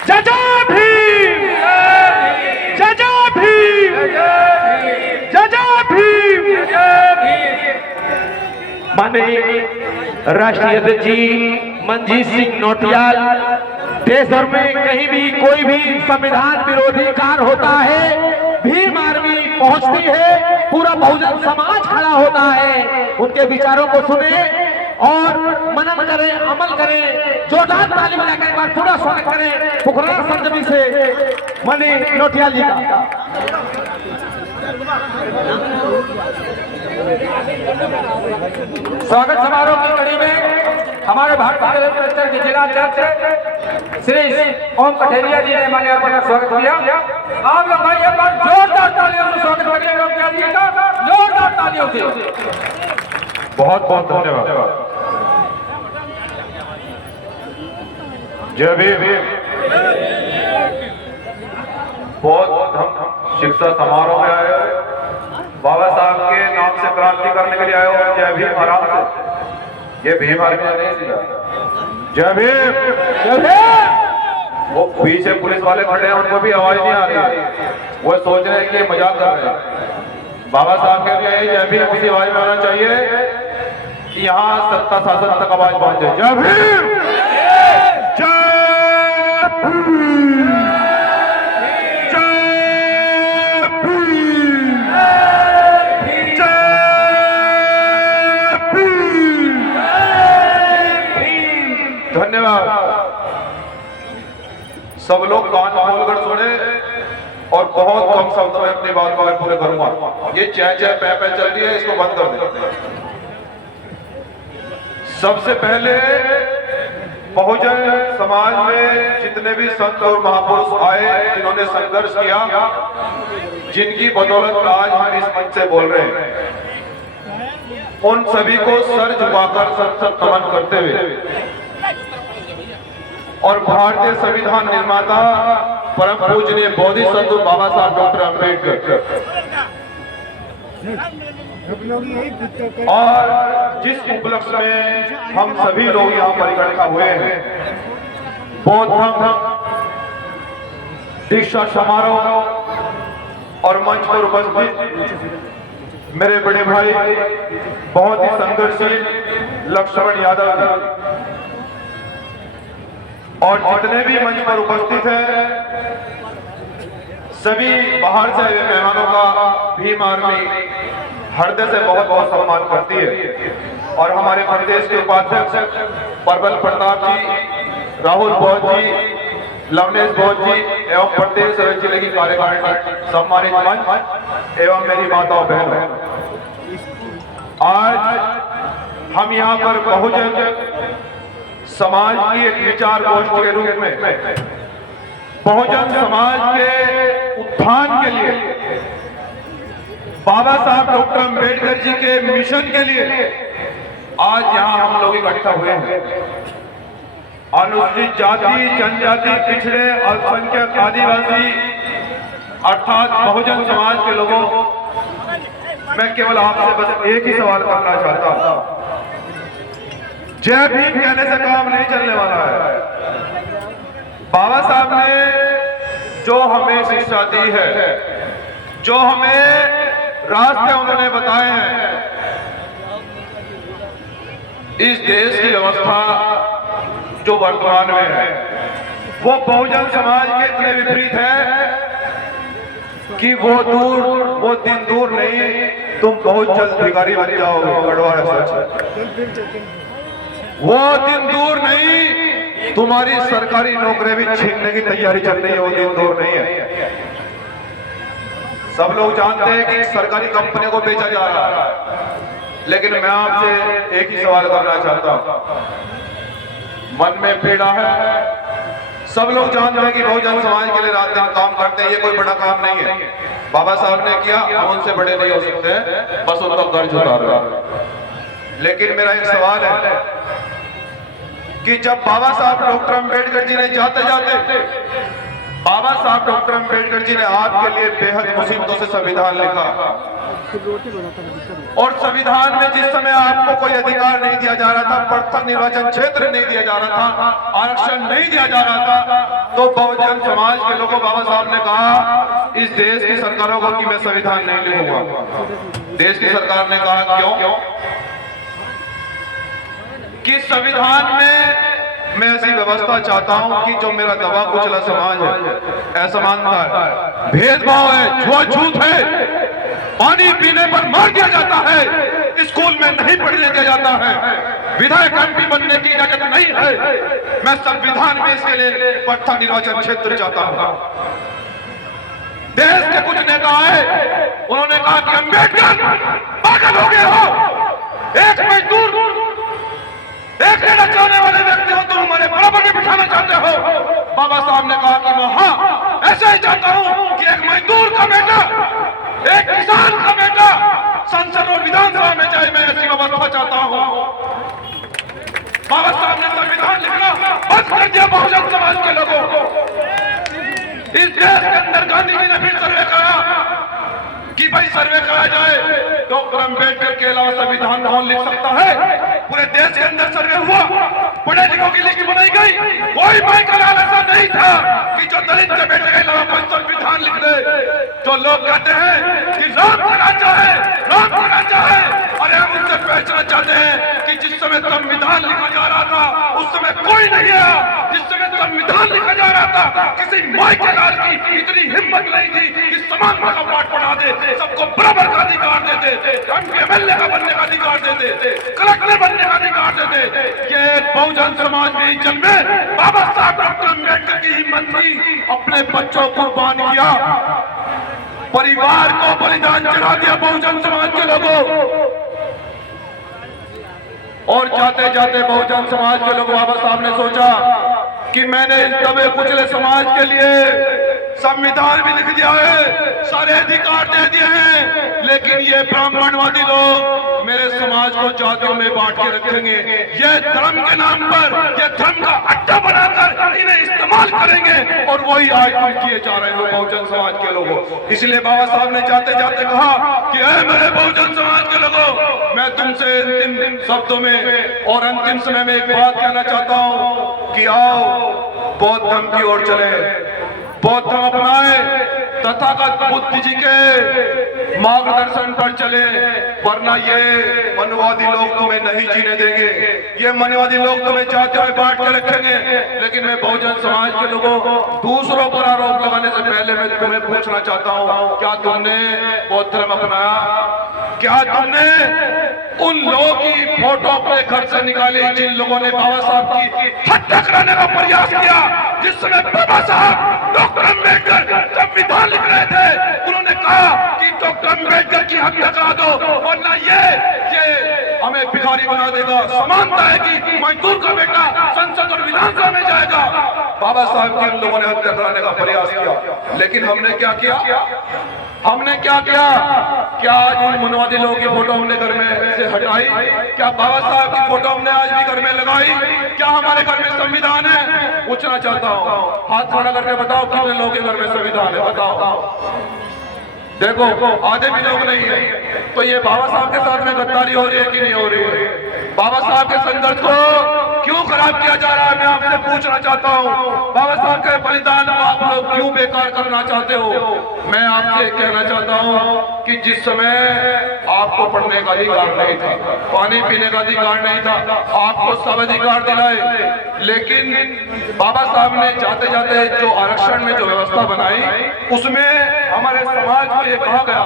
जय जय भीम, जय जय भीम, जय जय भीम। माननीय राष्ट्रीय अध्यक्ष जी मनजीत सिंह नौटियाल, देश भर में कहीं भी कोई भी संविधान विरोधी कार्य होता है, भीम आर्मी पहुंचती है, पूरा बहुजन समाज खड़ा होता है, उनके विचारों को सुने और मनन करें, अमल करें। जोरदार ताली बजाकर एक बार पूरा स्वागत करें पुखरार संजमी से माननीय नौटियाल जी का। स्वागत समारोह की कड़ी में हमारे भारतीय जनता पार्टी के जिला अध्यक्ष श्री ओम कठेरिया जी ने माननीय अपना स्वागत किया। आप लोग भाई एक बार जोरदार तालियों से स्वागत करिए नौटियाल जी का, जोरदार तालियों से। बहुत बहुत धन्यवाद। जय भीम। बहुत हम शिक्षा समारोह में आए हो, बाबा साहब के नाम से क्रांति करने के लिए आए हो। जय भीम। आराम से, ये भीम आर्मी नहीं सीखा। जय भीम, जय भीम। वो पीछे पुलिस वाले खड़े हैं, उनको भी आवाज नहीं आ रही, वो सोच रहे हैं कि मजाक कर रहे हैं। बाबा साहब कहते हैं जय भीम उसी आवाज में आना चाहिए कि यहाँ सत्ता शासन तक आवाज पहुंचे। जय भीम, जय भीम, जय भीम, जय भीम। धन्यवाद। सब लोग कान खोलकर सुने और बहुत कम शब्दों में अपनी बात को मैं पूरे करूंगा। ये चह चह पह पह चलती है, इसको बंद कर देते। सबसे पहले बहुजन समाज में जितने भी संत और महापुरुष आए, जिन्होंने संघर्ष किया, जिनकी बदौलत आज हम इस मंच से बोल रहे हैं, उन सभी को सर झुकाकर सत नमन करते हुए और भारतीय संविधान निर्माता परम पूजनीय बोधि संत बाबा साहब डॉक्टर अम्बेडकर और जिस उपलक्ष्य में हम सभी लोग यहाँ पर इकट्ठा हुए हैं, बौद्ध दीक्षा समारोह और मंच पर उपस्थित मेरे बड़े भाई बहुत ही संघर्षशील लक्ष्मण यादव जी और जितने भी मंच पर उपस्थित हैं, सभी बाहर से आए मेहमानों का भीम आर्मी हृदय से बहुत बहुत सम्मान करती है। और हमारे प्रदेश के उपाध्यक्ष प्रबल प्रताप जी, राहुल बौद्ध जी, लवनेश बौद्ध जी एवं प्रदेश जिले की कार्यकारिणी, सम्मानित मंच एवं मेरी माताओं बहनों, आज हम यहाँ पर बहुजन समाज की एक विचार गोष्ठी के रूप में, बहुजन समाज के उत्थान के लिए, बाबा साहब डॉक्टर अम्बेडकर जी के मिशन के लिए आज यहाँ हम लोग इकट्ठा हुए हैं। अनुसूचित जाति, जनजाति, पिछड़े, अल्पसंख्यक, आदिवासी अर्थात बहुजन समाज के लोगों, मैं केवल आपसे बस एक ही सवाल करना चाहता हूं। जय भीम कहने से काम नहीं चलने वाला है। बाबा साहब ने जो हमें शिक्षा दी है, जो हमें रास्ते उन्होंने बताए हैं, इस देश की व्यवस्था जो वर्तमान में है वो बहुजन समाज के इतने विपरीत है कि वो दिन दूर नहीं, तुम बहुत जल्द भिखारी बन जाओगे। वो दिन दूर नहीं, तुम्हारी सरकारी नौकरी भी छीनने की तैयारी चल रही है, वो दिन दूर नहीं है। सब लोग जानते हैं कि सरकारी कंपनियों को बेचा जा रहा है, लेकिन मैं आपसे एक ही सवाल करना चाहता हूं। मन में पीड़ा है, सब लोग जानते हैं कि बहुजन समाज के लिए रात दिन काम करते हैं, ये कोई बड़ा काम नहीं है। बाबा साहब ने किया, हम उनसे बड़े नहीं हो सकते, बस उनका कर्ज उतार रहा है। लेकिन मेरा एक सवाल है कि जब बाबा साहब डॉक्टर अम्बेडकर जी ने जाते जाते, बाबा साहब डॉक्टर अम्बेडकर जी ने आपके लिए बेहद मुसीबतों से संविधान लिखा, और संविधान में जिस समय आपको कोई अधिकार नहीं दिया जा रहा था, पृथक निर्वाचन क्षेत्र नहीं दिया जा रहा था, आरक्षण नहीं दिया जा रहा था, तो बहुजन समाज के लोगों बाबा साहब ने कहा इस देश की सरकारों को कि मैं संविधान नहीं लिखूंगा। देश की सरकार ने कहा क्यों? कि संविधान में मैं ऐसी व्यवस्था चाहता हूं कि जो मेरा दबा कुचला समाज है, असमानता है, भेदभाव है, छुआछूत है, पानी पीने पर मार दिया जाता है, स्कूल में नहीं पढ़ने दिया जाता है, विधायक एमपी बनने की इजाजत नहीं है, मैं संविधान में इसके लिए पट्टा निर्वाचन क्षेत्र चाहता हूं। देश के कुछ नेता आए, उन्होंने कहा कि अम्बेडकर पागल हो गए हो, एक मजदूर एक लेना चाहने वाले व्यक्ति हो, तुम हमारे बराबर में बिठाना चाहते हो। बाबा साहब ने कहा कि मैं हाँ ऐसा ही चाहता हूं कि एक मजदूर का बेटा, एक किसान का बेटा संसद और विधानसभा में जाए, मैं ऐसी व्यवस्था चाहता हूं। बाबा साहब ने संविधान लिखना बंद कर दिया बहुजन समाज के लोगों को। इस देश के अंदर गांधी जी ने फिर सर्वे करा कि भाई सर्वे कराया जाए, डॉक्टर अम्बेडकर के अलावा संविधान कौन लिख सकता है। पूरे देश के अंदर सर्वे हुआ, पढ़े लिखों की लिस्ट बनाई गई, कोई माइकल ऐसा नहीं था कि जो दलित के बेटे के अलावा कोई संविधान लिख दे। जो लोग कहते हैं कि राम का राज्य है, राम का राज्य है, अरे हम उनसे पहचान चाहते हैं कि जिस समय संविधान लिखा जा रहा था उस समय कोई नहीं आया। जिस समय संविधान लिखा जा रहा था किसी माइकल की इतनी हिम्मत नहीं थी कि समानता का पाठ पढ़ा दे, सबको बराबर का अधिकार देते, एमएलए का बनने का अधिकार देते, कलेक्टर बनने का अधिकार देते। ये बहुजन समाज में जन्म में बाबा साहब डॉक्टर अम्बेडकर की हिम्मत थी, अपने बच्चों को कुर्बान किया, परिवार को बलिदान चढ़ा दिया बहुजन समाज के लोगों। और जाते जाते बहुजन समाज के लोग बाबा साहब ने सोचा कि मैंने इस दबे कुचले समाज के लिए संविधान भी लिख दिया है, सारे अधिकार दे दिए हैं, लेकिन ये ब्राह्मणवादी लोग मेरे समाज को जातियों में बांट के रखेंगे। ये धर्म के नाम पर, ये धर्म का अड्डा बनाकर इन्हें इस्तेमाल करेंगे, और वही आज तुम किए जा रहे हो बहुजन समाज के लोगों। इसलिए बाबा साहब ने जाते जाते कहा कि मेरे बहुजन समाज के लोगों, मैं तुमसे अंतिम शब्दों में और अंतिम समय में एक बात कहना चाहता हूं कि आओ बौद्ध धर्म की ओर चले, बौद्ध धर्म अपनाए, तथागत बुद्ध जी के मार्गदर्शन पर चले, वरना ये मनवादी लोग तुम्हें नहीं जीने देंगे, ये मनवादी लोग तुम्हें जातियों में बांट के रखेंगे। लेकिन मैं बहुजन समाज के लोगों दूसरों पर आरोप लगाने से पहले मैं तुम्हें पूछना चाहता हूं, क्या तुमने बौद्ध धर्म अपनाया? क्या तुमने उन लोगों की फोटो अपने घर से निकाली जिन लोगों ने बाबा साहब की हत्या कराने का प्रयास किया? जिस समय बाबा साहब डॉक्टर अम्बेडकर संविधान लिख रहे थे, उन्होंने कहा कि डॉक्टर अम्बेडकर की हत्या करा दो, वरना ये हमें भिखारी बना देगा। समानता है कि मजदूर का बेटा संसद और विधानसभा में जाएगा। बाबा साहब की उन लोगों ने हत्या कराने का प्रयास किया, लेकिन हमने क्या किया? हमने क्या किया? क्या आज उन मनवादी लोगों की फोटो हमने घर में से हटाई? क्या बाबा साहब की फोटो हमने आज भी घर में लगाई? क्या हमारे घर में संविधान है? पूछना चाहता हूँ, हाथ खड़ा करके बताओ कितने लोगों के घर में संविधान है, बताओ। देखो आधे भी लोग नहीं है, तो ये बाबा साहब के साथ में गद्दारी हो रही है कि नहीं हो रही है? बाबा साहब के संदर्भ को क्यों खराब किया जा रहा है, मैं आपसे पूछना चाहता हूँ। बाबा साहब के बलिदान को आप लोग क्यों बेकार करना चाहते हो? मैं आपसे कहना चाहता हूँ कि जिस समय आपको पढ़ने का अधिकार नहीं था, पानी पीने का अधिकार नहीं था, आपको सब अधिकार दिलाए, लेकिन बाबा साहब ने जाते जाते जो आरक्षण में जो व्यवस्था बनाई, उसमें हमारे समाज को ये कहा गया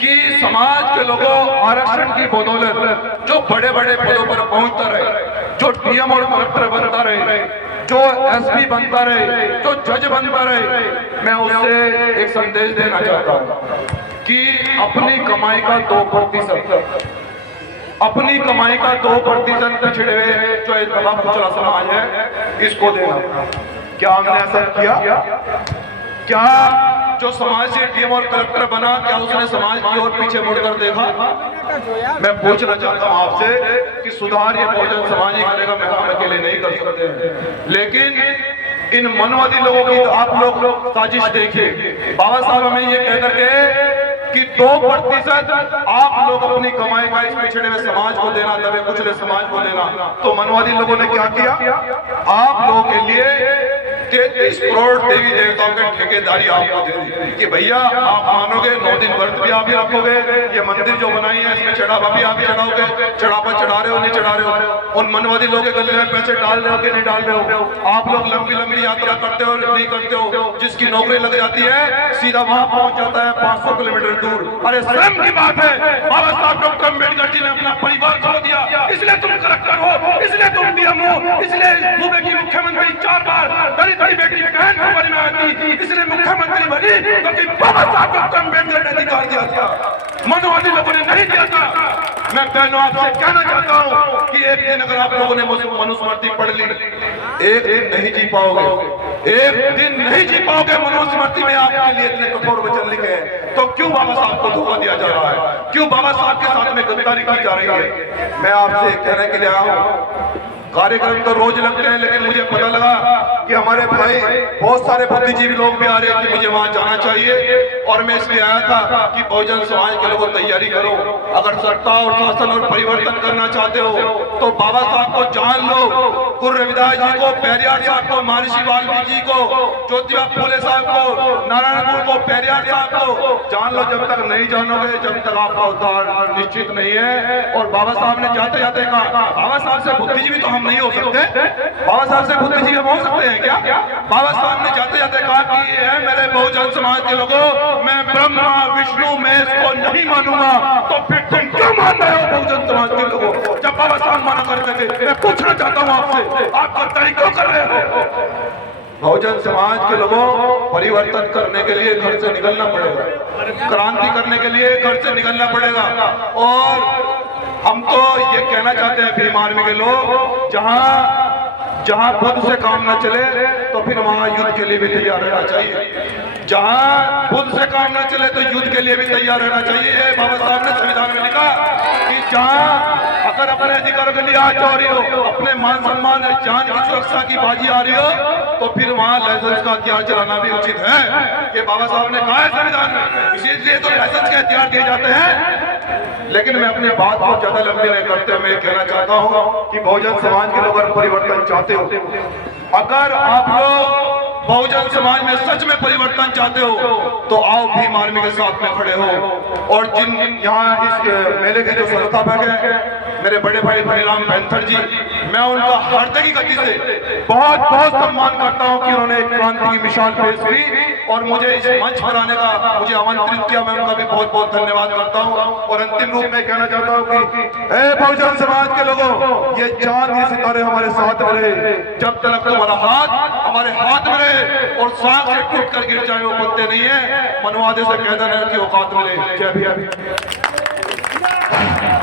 कि समाज के लोगों आरक्षण की बदौलत जो बड़े बड़े पदों पर पहुंचता रहे, जो डीएम और कलेक्टर बनता रहे, जो एसपी बनता रहे, जो जज बनता रहे, मैं उससे एक संदेश देना चाहता हूं कि अपनी कमाई का 2%, अपनी कमाई का 2% पिछड़े हुए जो एक दबा कुचला समाज है, इसको देना। क्या हमने ऐसा किया? क्या जो समाज से डीएम और कलेक्टर बना, क्या उसने समाज की ओर पीछे मुड़कर देखा? मैं पूछना चाहता हूं आपसे कि सुधार ये बहुजन समाज ही करेगा, मैं हम अकेले नहीं कर सकते हैं। लेकिन इन मनवादी लोगों की आप लोग साजिश देखिए। बाबा साहब हमें ये कह करके कि 2% आप लोग अपनी कमाई का इस पिछड़े हुए समाज को देना, दबे कुचले समाज को देना, तो मनवादी लोगों ने क्या किया? आप लोगों के लिए 33 करोड़ देवी देवताओं के ठेकेदारी आपको दे दी कि भैया आप मानोगे 9 दिन व्रत भी आप ही रखोगे, ये मंदिर जो बनाई है इसमें चढ़ावा भी आप ही चढ़ाओगे, चढ़ावा चढ़ा रहे हो नहीं चढ़ा रहे हो, उन मनवादी लोगों के गले में पैसे डाल रहे हो कि नहीं डाल रहे हो, आप लोग लंबी लंबी यात्रा करते हो नहीं करते हो, जिसकी नौकरी लग जाती है सीधा वहां पहुंच जाता है 500 किलोमीटर दूर। अरे शर्म की बात है, बाबा साहब डॉक्टर अम्बेडकर जी ने अपना परिवार खो दिया, इसलिए तुम कलेक्टर हो, इसलिए तुम डीएम हो, इसलिए सूबे की मुख्यमंत्री 4 बार दलित की बेटी बहन को बनी आती, इसलिए मुख्यमंत्री बनी क्योंकि बाबा साहब डॉक्टर अम्बेडकर ने अधिकार दिया था, मनवादी लोगों ने नहीं दिया था। मैं बहनों आपसे कहना चाहता हूं कि एक दिन अगर आप लोगों ने मनुस्मृति पढ़ ली, एक दिन नहीं जी पाओगे, एक दिन नहीं जी पाओगे। मनुस्मृति में आपके लिए इतने कठोर वचन लिखे हैं, तो क्यों बाबा साहब को धोखा दिया जा रहा है, क्यों बाबा साहब के साथ में गद्दारी की जा रही है। मैं आपसे कहने के लिए आया हूं, कार्यक्रम तो रोज लगते हैं, लेकिन मुझे पता लगा कि हमारे भाई बहुत सारे बुद्धिजीवी लोग भी आ रहे हैं कि मुझे वहां जाना चाहिए, और मैं इसलिए आया था कि बहुजन समाज के लोगों तैयारी करो। अगर सत्ता और शासन और परिवर्तन करना चाहते हो तो बाबा साहब को जान लो, गुरु रविदास जी को, पेरियार साहब को, महर्षि वाल्मीकि जी को, ज्योतिबा फूले साहब को, नारायण गुरु को, पेरियार साहब को जान लो। जब तक नहीं जानोगे, जब तक आपका उद्धार निश्चित नहीं है। और बाबा साहब ने जाते जाते कहा, बाबा साहब से बुद्धिजीवी तो नहीं हो सकते, बाबा साहब से बुद्धिजीवी हम हो सकते हैं क्या? बाबा साहब ने जाते जाते कहा कि ये है मेरे बहुजन समाज के लोगों, मैं ब्रह्मा विष्णु महेश को नहीं मानूंगा, तो फिर तुम क्यों मान रहे हो बहुजन समाज के लोगों? जब बाबा साहब माना करते थे, मैं पूछना चाहता हूँ आपसे, आप गद्दारी क्यों कर रहे हो? बहुजन समाज के लोगों, परिवर्तन करने के लिए घर से निकलना पड़ेगा, क्रांति करने के लिए घर से निकलना पड़ेगा। और हम तो ये कहना चाहते हैं भीम आर्मी के लोग, जहां बुद्ध से काम न चले तो फिर वहां युद्ध के लिए भी तैयार रहना चाहिए, जहां बुद्ध से काम न चले तो युद्ध के लिए भी तैयार रहना चाहिए। बाबा साहब ने संविधान में लिखा कि जहां अगर अपने अधिकारों के लिए आज हो रही हो, अपने मान सम्मान जान की सुरक्षा की बाजी आ रही हो, तो फिर वहां लाइसेंस का हथियार चलाना भी उचित है। ये बाबा साहब ने कहा है संविधान में, इसीलिए तो लाइसेंस के हथियार दिए जाते हैं। लेकिन मैं अपनी बात को ज्यादा लंबी नहीं करते, मैं कहना चाहता हूं कि बहुजन समाज के लोग अगर परिवर्तन चाहते हो, अगर आप लोग बहुजन समाज में सच में परिवर्तन चाहते हो, तो आओ भीम आर्मी के साथ में खड़े हो। और जिन यहाँ इस मेले के जो संस्थापक हैं मेरे बड़े भाई बलिराम पैंथर जी, मैं उनका हृदय की गति से बहुत बहुत सम्मान करता हूं कि उन्होंने एक क्रांति की मिसाल पेश की और मुझे इस मंच पर आने का मुझे आमंत्रित किया। मैं उनका भी बहुत बहुत धन्यवाद करता हूं। और अंतिम रूप में कहना चाहता हूं कि हे बहुजन समाज के लोगों, ये चांद ये सितारे हमारे साथ में रहे, जब तक तुम्हारा हाथ हमारे हाथ में रहे और सांस से टूट कर गिर जाए वो पत्ते नहीं है, मनवादे से कहना है कि औकात मिले। जय भीम।